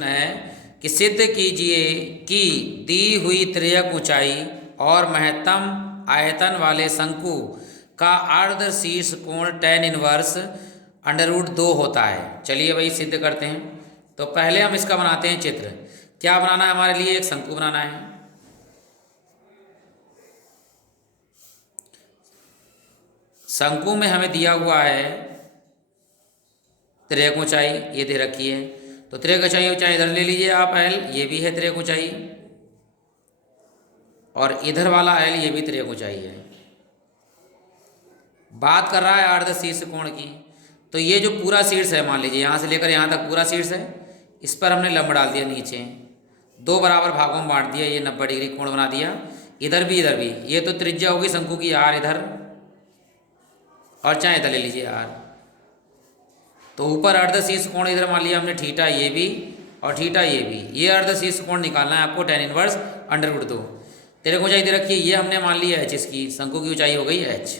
है कि सिद्ध कीजिए कि दी हुई तिर्यक ऊंचाई और महत्तम आयतन वाले शंकु का अर्ध शीर्ष कोण tan इनवर्स √2 होता है। चलिए भाई सिद्ध करते हैं। तो पहले हम इसका बनाते हैं चित्र। क्या बनाना है हमारे लिए? एक शंकु बनाना है। शंकु में हमें दिया हुआ है तिर्यक ऊंचाई, ये दे रखी है। तो तिर्यक ऊंचाई इधर ले लीजिए आप l, ये भी है तिर्यक ऊंचाई, और इधर वाला l ये भी तिर्यक ऊंचाई है। बात कर रहा है अर्ध शीर्ष कोण की। तो ये जो पूरा शीर्ष है, मान लीजिए यहाँ से लेकर यहाँ तक पूरा शीर्ष है, इस पर हमने लंब डाल दिया, नीचे दो बराबर भागों में बांट दिया, ये 90 डिग्री कोण बना दिया। इधर भी ये तो त्रिज्या होगी शंकु की r इधर, और चाहे इधर ले लीजिए r। तो ऊपर अर्ध शीर्ष कोण इधर मान लिया हमने थीटा, ये भी और थीटा ये भी। ये अर्ध शीर्ष कोण निकालना है आपको tan इनवर्स √2। तिर्यक ऊंचाई दे रखी है, ये हमने मान लिया h, इसकी शंकु की ऊंचाई हो गई h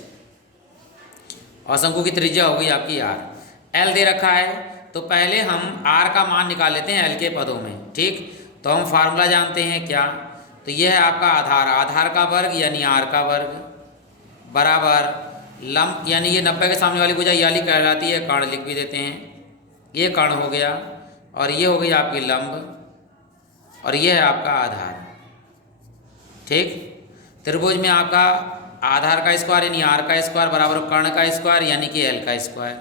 और शंकु की त्रिज्या हो गई आपकी r। l दे रखा है, तो पहले हम r का मान निकाल लेते हैं l के पदों में। ठीक, तो हम फार्मूला जानते हैं क्या? तो यह है आपका आधार का वर्ग यानी r का वर्ग बराबर लंब, यानी ये 90 के सामने वाली भुजा याली कहलाती है, कर्ण लिख भी देते हैं। ये कर्ण हो गया और ये हो गई आपकी लंब और ये है आपका आधार। ठीक, त्रिभुज में आपका आधार का स्क्वायर यानी r का स्क्वायर बराबर कर्ण का स्क्वायर यानी कि l का स्क्वायर,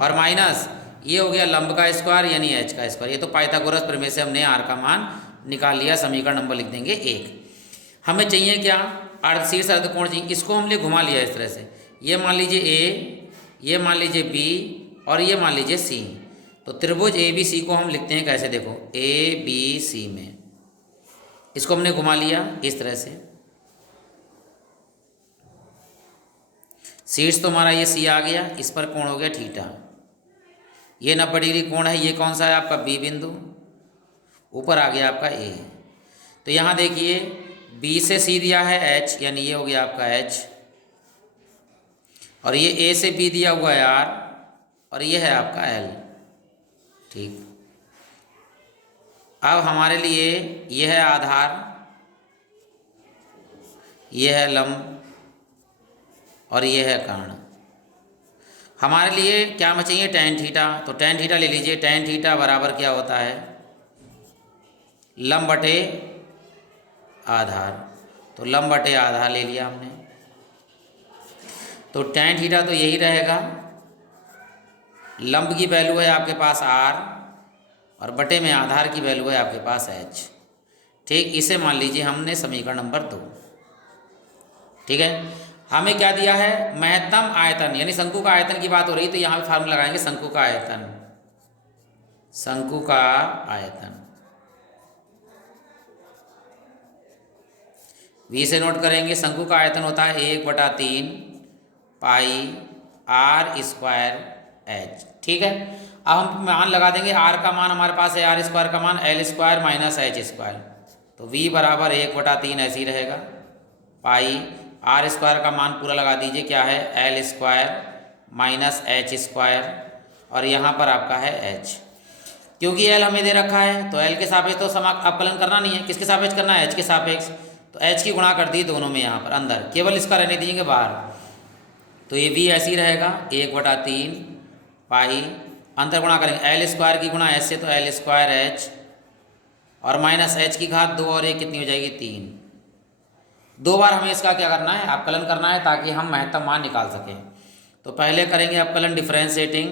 और माइनस ये हो गया लंब का स्क्वायर यानी h का स्क्वायर। ये तो पाइथागोरस प्रमेय से हमने r का मान निकाल लिया। समीकरण नंबर लिख देंगे 1। हमें चाहिए क्या? अर्ध शीर्ष अर्धकोण चाहिए। इसको हमने घुमा लिया इस तरह से, ये मान लीजिए a, ये मान लीजिए b और ये मान लीजिए c। तो त्रिभुज ABC को हम लिखते हैं कैसे? देखो ABC में इसको हमने घुमा लिया इस तरह से। शीर्ष तो हमारा ये C आ गया, इस पर कोण हो गया थीटा। ये 90 डिग्री कोण है, ये कौन सा है आपका B बिंदु, ऊपर आ गया आपका A। तो यहाँ देखिए B से C दिया है H, यानी ये हो गया आपका H, और ये A से B दिया हुआ है R, और ये है आपका L। ठीक, अब हमारे लिए ये है आधार, ये है लंब और ये है कर्ण। हमारे लिए क्या में चाहिए? tan theta. तो tan थीटा ले लीजिए। tan थीटा बराबर क्या होता है? लंब बटे आधार। तो लंब बटे आधार ले लिया हमने। तो tan थीटा तो यही रहेगा, लंब की वैल्यू है आपके पास r और बटे में आधार की वैल्यू है आपके पास h। ठीक, इसे मान लीजिए हमने समीकरण नंबर 2। ठीक है, हमें क्या दिया है? महत्तम आयतन, यानी शंकु का आयतन की बात हो रही, तो यहाँ पे फार्मूला लगाएंगे शंकु का आयतन। शंकु का आयतन V से नोट करेंगे। शंकु का आयतन होता है 1/3 पाई r स्क्वायर h। ठीक है, अब हम मान लगा देंगे। r का मान हमारे पास है, r स्क्वायर का मान l square minus h square. तो v बराबर 1/3 ऐसे ही रहेगा, पाई r स्क्वायर का मान पूरा लगा दीजिए, क्या है? l square minus h square, और यहाँ पर आपका है h। क्योंकि l हमें दे रखा है तो l के सापेक्ष तो अवकलन करना नहीं है। किसके सापेक्ष करना है? h के सापेक्ष। तो h की गुणा कर दी दोनों में, यहाँ पर अंदर केवल इसका रहने दीजिएगा बाहर। तो ये v ऐसे ही रहेगा 1/3 पाई, अंतर गुणा करेंगे l स्क्वायर की गुणा h से, तो l स्क्वायर h और माइनस h की घात 2 और 1 कितनी हो जाएगी? 3। 2 बार हमें इसका क्या करना है? अवकलन करना है, ताकि हम महत्तम मान निकाल सकें। तो पहले करेंगे अवकलन डिफरेंशिएटिंग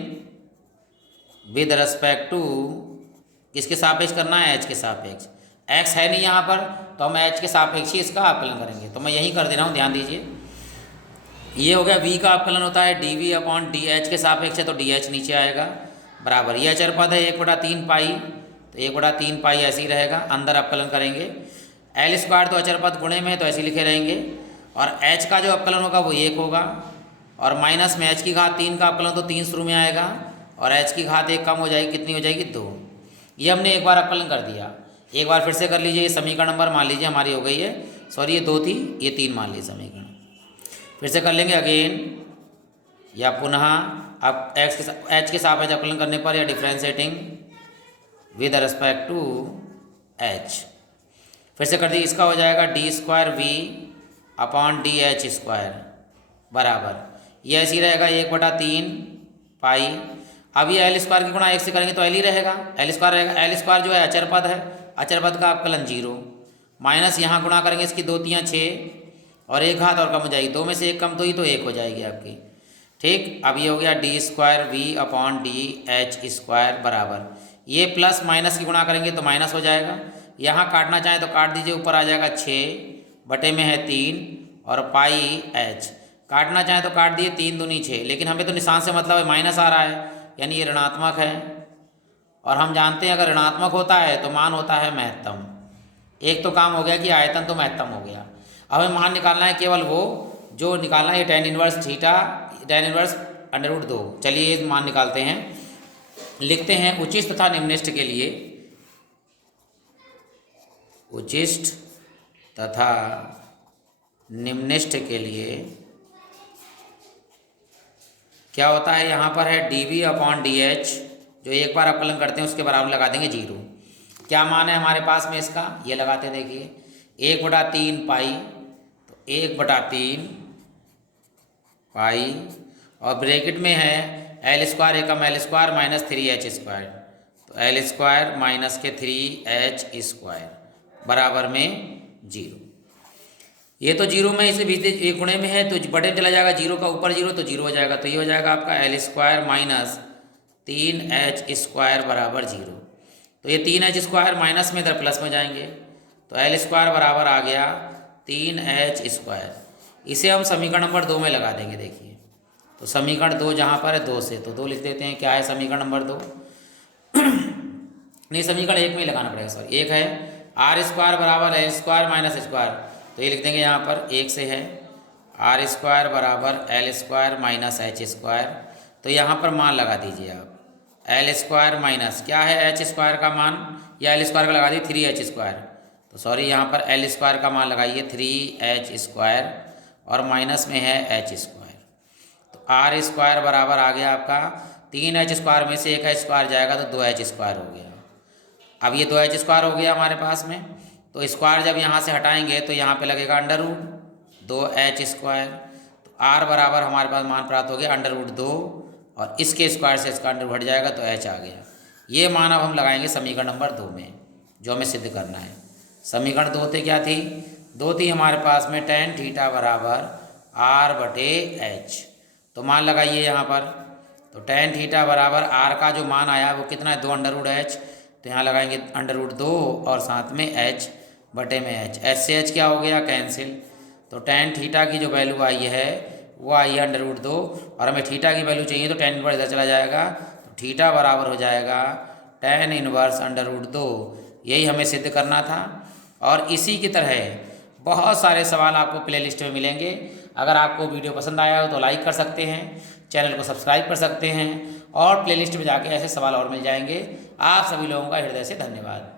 विद रिस्पेक्ट टू, किसके सापेक्ष करना है? h के सापेक्ष। x है नहीं यहाँ पर, तो हम h के सापेक्ष ही इसका अवकलन करेंगे। तो मैं यही कर दे रहा हूँ, ध्यान दीजिए। ये हो गया, v का अवकलन होता है dv/dh के सापेक्ष है, तो dh नीचे आएगा बराबर, ये अचर पद है 1/3 पाई, तो 1/3 पाई ऐसे ही रहेगा। अंदर अवकलन करेंगे, l स्क्वायर तो अचर पद गुणे में, तो ऐसे लिखे रहेंगे, और h का जो अवकलन होगा वो 1 होगा, और माइनस में h की घात 3 का अवकलन तो 3 शुरू में आएगा, और h की घात 1 कम हो जाएगी, कितनी हो जाएगी? 2। ये हमने एक बार अवकलन कर दिया। एक बार फिर से कर लीजिए। समीकरण नंबर मान लीजिए हमारी हो गई है, सॉरी ये 2 थी, ये 3 मान लीजिए समीकरण। फिर से कर लेंगे अगेन, या पुनः अब h के सापेक्ष अवकलन करने पर, या differentiating with respect to h. फिर से कर दी, इसका हो जाएगा d square v upon d h square बराबर, ये ऐसे ही रहेगा 1/3 पाई। अब ये एल स्क्वायर की गुणा 1 से करेंगे तो एल ही रहेगा, एल स्क्वायर रहेगा। एल स्क्वायर जो है अचर पद है, अचर पद का अपकलन 0 माइनस यहाँ गुणा करेंगे इसकी 2 3 6 और 1 घात और कम हो जाएगी, 2 में से 1 कम तो ही तो 1 हो जाएगी आपकी। ठीक, अब ये हो गया d square v upon d h square बराबर, ये प्लस माइनस की गुणा करेंगे तो माइनस हो जाएगा। यहाँ काटना चाहें तो काट दीजिए, ऊपर आ जाएगा 6 बटे में है 3 और पाई एच, काटना चाहें तो काट दिए, 3 दूनी 6, लेकिन हमें तो निशान से मतलब है माइनस आ रहा है, यानी ये ऋणात्मक है। और हम जानते हैं अगर ऋणात्मक होता है तो मान होता है महत्तम। एक तो काम हो गया कि आयतन तो महत्तम हो गया। अब हमें मान निकालना है केवल वो जो निकालना है, tan inverse theta, tan inverse √2। चलिए ये मान निकालते हैं, लिखते हैं उचिष्ट तथा निम्निष्ठ के लिए, उचिष्ट तथा निम्निष्ठ के लिए क्या होता है, यहाँ पर है dv अपॉन डी जो एक बार अपकलन करते हैं उसके बराबर लगा देंगे 0। क्या मान है हमारे पास में इसका, ये लगाते हैं, देखिए 1/3 पाई, तो 1/3 पाई और ब्रैकेट में है एल स्क्वायर एकम L square minus 3h square, तो एल स्क्वायर माइनस के 3h स्क्वायर बराबर में 0। ये तो 0 में इसे बीच एक गुणे में है तो बटे चला जाएगा, 0 का ऊपर 0 तो 0 हो जाएगा, तो ये हो जाएगा आपका L square minus 3h square बराबर 0। तो ये 3h स्क्वायर माइनस में इधर प्लस में जाएंगे, तो एल स्क्वायर बराबर आ गया 3h स्क्वायर। इसे हम समीकरण नंबर 2 में लगा देंगे, देखिए तो समीकरण 2 जहाँ पर है 2 से, तो 2 लिख देते हैं। क्या है समीकरण नंबर 2 नहीं, समीकरण 1 में ही लगाना पड़ेगा, सॉरी 1 है आर स्क्वायर बराबर एल स्क्वायर माइनस स्क्वायर, तो ये लिख देंगे यहाँ पर 1 से है आर स्क्वायर बराबर L square minus H square, तो यहाँ पर मान लगा दीजिए आप, एल स्क्वायर माइनस क्या है एच स्क्वायर का मान, या एल स्क्वायर का लगा दिए 3h स्क्वायर, तो सॉरी यहाँ पर एल स्क्वायर का मान लगाइए 3h स्क्वायर और माइनस में है एच स्क्वायर, तो आर स्क्वायर बराबर आ गया आपका 3h स्क्वायर में से 1h स्क्वायर जाएगा तो 2h स्क्वायर हो गया। अब ये 2h स्क्वायर हो गया हमारे पास में, तो स्क्वायर जब यहाँ से हटाएंगे तो यहाँ पे लगेगा √2h स्क्वायर, तो आर बराबर हमारे पास मान प्राप्त हो गया √2 और इसके स्क्वायर से इसका अंडर हट जाएगा तो h आ गया। ये मान अब हम लगाएंगे समीकरण नंबर 2 में, जो हमें सिद्ध करना है। समीकरण 2 थे क्या थी, 2 थी हमारे पास में tan थीटा बराबर r/h, तो मान लगाइए यहाँ पर, तो tan थीटा बराबर r का जो मान आया वो कितना है 2√h, तो यहाँ लगाएंगे √2 और साथ में h बटे में h, h से h क्या हो गया कैंसिल, तो tan थीटा की जो वैल्यू आई है वो आई है √2 और हमें थीटा की वैल्यू चाहिए तो tan इनवर्स इधर चला जाएगा, तो थीटा बराबर हो जाएगा tan इनवर्स √2। यही हमें सिद्ध करना था। और इसी की तरह बहुत सारे सवाल आपको प्लेलिस्ट में मिलेंगे। अगर आपको वीडियो पसंद आया हो तो लाइक कर सकते हैं, चैनल को सब्सक्राइब कर सकते हैं और प्लेलिस्ट में जाके ऐसे सवाल और मिल जाएंगे। आप सभी लोगों का हृदय से धन्यवाद।